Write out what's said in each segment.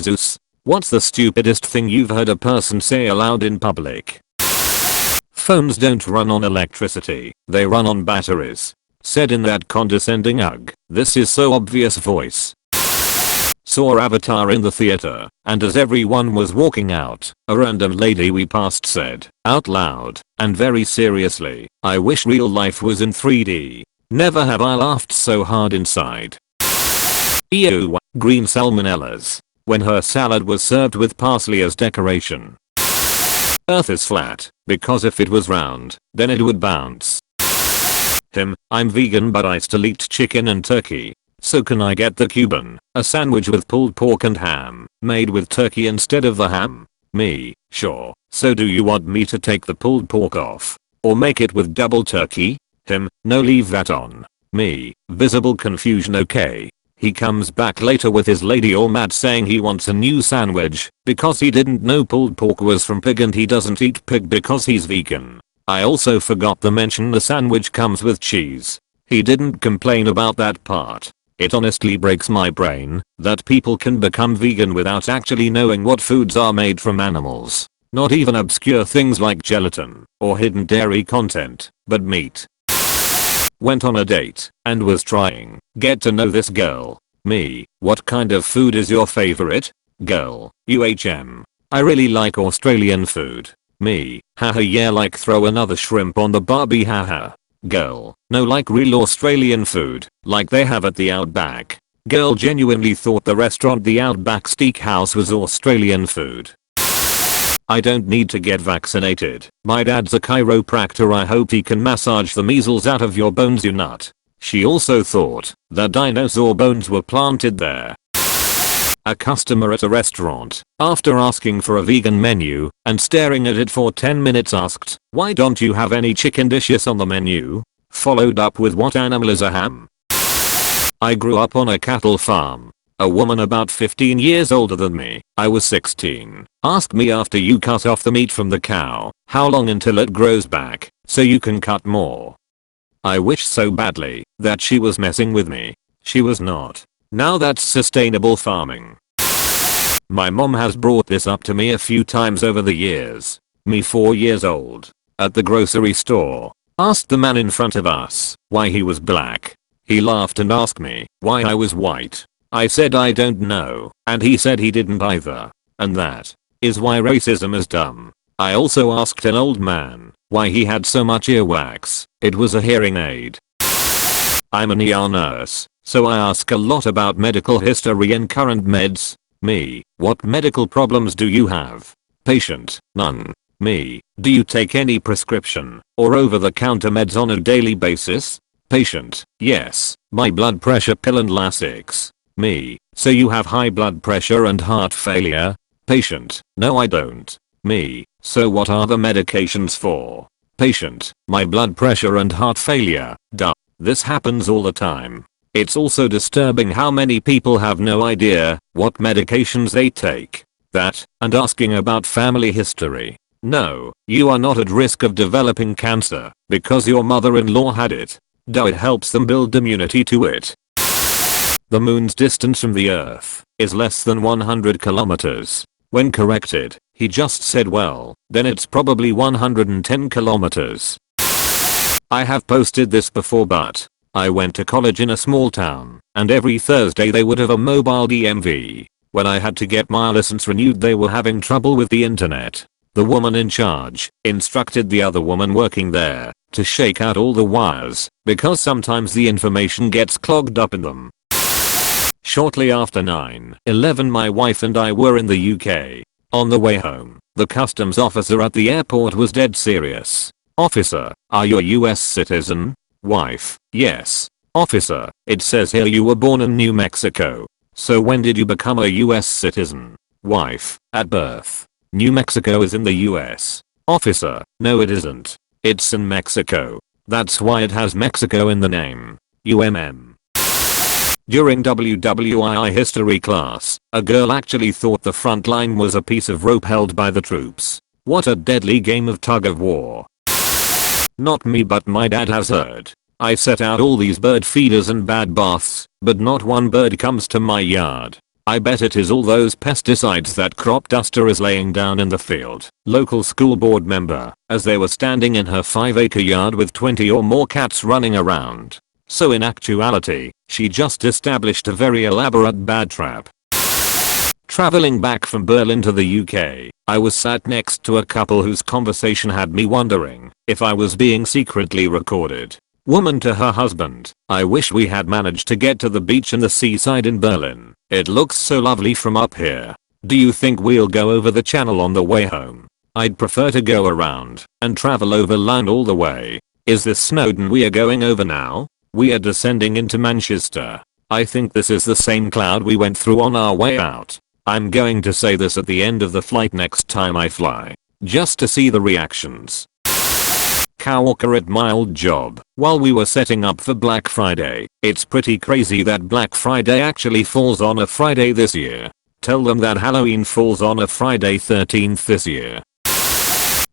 Zeus. What's the stupidest thing you've heard a person say aloud in public? Phones don't run on electricity, they run on batteries. Said in that condescending ugh, this is so obvious voice. Saw Avatar in the theater, and as everyone was walking out, a random lady we passed said, out loud, and very seriously, I wish real life was in 3D. Never have I laughed so hard inside. Ew, green salmonellas. When her salad was served with parsley as decoration. Earth is flat, because if it was round, then it would bounce. I'm vegan but I still eat chicken and turkey. So can I get the Cuban, a sandwich with pulled pork and ham, made with turkey instead of the ham? Me, sure. So do you want me to take the pulled pork off? Or make it with double turkey? No, leave that on. Me, visible confusion. Okay. He comes back later with his lady all mad saying he wants a new sandwich because he didn't know pulled pork was from pig and he doesn't eat pig because he's vegan. I also forgot to mention the sandwich comes with cheese. He didn't complain about that part. It honestly breaks my brain that people can become vegan without actually knowing what foods are made from animals. Not even obscure things like gelatin or hidden dairy content, but meat. Went on a date and was trying get to know this girl. Me, what kind of food is your favorite? Girl, I really like Australian food. Me, haha, yeah, like throw another shrimp on the barbie, haha. Girl, no, like real Australian food, like they have at the Outback. Girl genuinely thought the restaurant the Outback Steakhouse was Australian food. I don't need to get vaccinated. My dad's a chiropractor, I hope he can massage the measles out of your bones, you nut. She also thought that dinosaur bones were planted there. A customer at a restaurant, after asking for a vegan menu and staring at it for 10 minutes asked, why don't you have any chicken dishes on the menu? Followed up with, what animal is a ham? I grew up on a cattle farm. A woman about 15 years older than me, I was 16, asked me after you cut off the meat from the cow, how long until it grows back, so you can cut more. I wished so badly that she was messing with me. She was not. Now that's sustainable farming. My mom has brought this up to me a few times over the years. Me 4 years old, at the grocery store, asked the man in front of us why he was black. He laughed and asked me why I was white. I said I don't know, and he said he didn't either. And that is why racism is dumb. I also asked an old man why he had so much earwax. It was a hearing aid. I'm an ER nurse, so I ask a lot about medical history and current meds. Me, what medical problems do you have? Patient, none. Me, do you take any prescription or over-the-counter meds on a daily basis? Patient, yes, my blood pressure pill and Lasix. Me, so you have high blood pressure and heart failure? Patient, no I don't. Me, so what are the medications for? Patient, my blood pressure and heart failure, duh. This happens all the time. It's also disturbing how many people have no idea what medications they take. That, and asking about family history. No, you are not at risk of developing cancer because your mother-in-law had it. Duh, it helps them build immunity to it. The moon's distance from the earth is less than 100 kilometers. When corrected, he just said, well, then it's probably 110 kilometers. I have posted this before, but I went to college in a small town, and every Thursday they would have a mobile DMV. When I had to get my license renewed, they were having trouble with the internet. The woman in charge instructed the other woman working there to shake out all the wires because sometimes the information gets clogged up in them. Shortly after 9/11, my wife and I were in the UK. On the way home, the customs officer at the airport was dead serious. Officer, are you a US citizen? Wife, yes. Officer, it says here you were born in New Mexico. So when did you become a US citizen? Wife, at birth. New Mexico is in the US. Officer, no it isn't. It's in Mexico. That's why it has Mexico in the name. During WWII history class, a girl actually thought the front line was a piece of rope held by the troops. What a deadly game of tug of war. Not me, but my dad has heard. I set out all these bird feeders and bad baths, but not one bird comes to my yard. I bet it is all those pesticides that crop duster is laying down in the field. Local school board member, as they were standing in her 5-acre yard with 20 or more cats running around. So in actuality, she just established a very elaborate bad trap. Traveling back from Berlin to the UK, I was sat next to a couple whose conversation had me wondering if I was being secretly recorded. Woman to her husband, I wish we had managed to get to the beach and the seaside in Berlin. It looks so lovely from up here. Do you think we'll go over the channel on the way home? I'd prefer to go around and travel overland all the way. Is this Snowdon we are going over now? We are descending into Manchester. I think this is the same cloud we went through on our way out. I'm going to say this at the end of the flight next time I fly, just to see the reactions. Coworker at my old job, while we were setting up for Black Friday. It's pretty crazy that Black Friday actually falls on a Friday this year. Tell them that Halloween falls on a Friday 13th this year.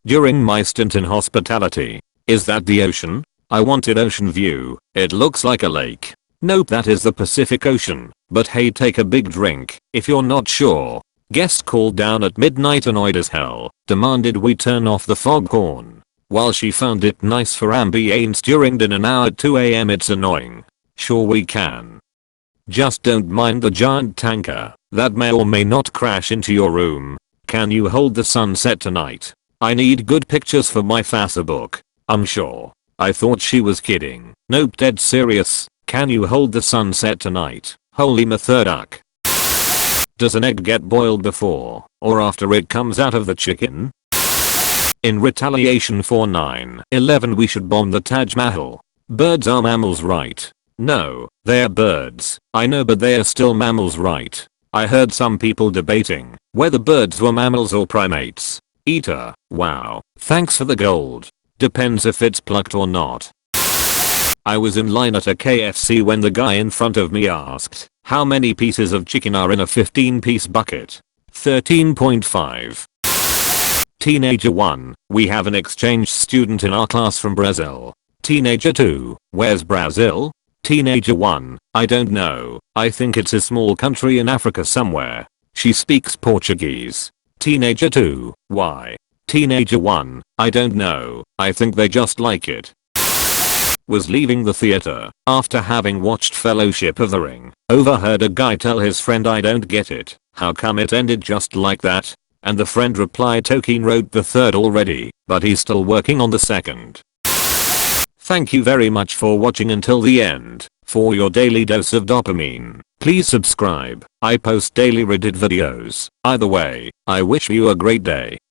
During my stint in hospitality. Is that the ocean? I wanted ocean view. It looks like a lake. Nope, that is the Pacific Ocean. But hey, take a big drink if you're not sure. Guest called down at midnight, annoyed as hell, demanded we turn off the foghorn. While she found it nice for ambience during dinner now at 2 AM, it's annoying. Sure, we can. Just don't mind the giant tanker that may or may not crash into your room. Can you hold the sunset tonight? I need good pictures for my FASA book. I'm sure. I thought she was kidding. Nope, dead serious. Can you hold the sunset tonight? Holy Methurduck. Does an egg get boiled before or after it comes out of the chicken? In retaliation for 9/11 we should bomb the Taj Mahal. Birds are mammals, right? No, they're birds. I know, but they are still mammals, right? I heard some people debating whether birds were mammals or primates. Eater, wow, thanks for the gold. Depends if it's plucked or not. I was in line at a KFC when the guy in front of me asked, how many pieces of chicken are in a 15-piece bucket? 13.5. Teenager 1, we have an exchange student in our class from Brazil. Teenager 2, where's Brazil? Teenager 1, I don't know. I think it's a small country in Africa somewhere. She speaks Portuguese. Teenager 2, why? Teenager 1, I don't know. I think they just like it. Was leaving the theater after having watched Fellowship of the Ring. Overheard a guy tell his friend, I don't get it. How come it ended just like that? And the friend replied, Tolkien wrote the third already, but he's still working on the second. Thank you very much for watching until the end. For your daily dose of dopamine, please subscribe. I post daily Reddit videos. Either way, I wish you a great day.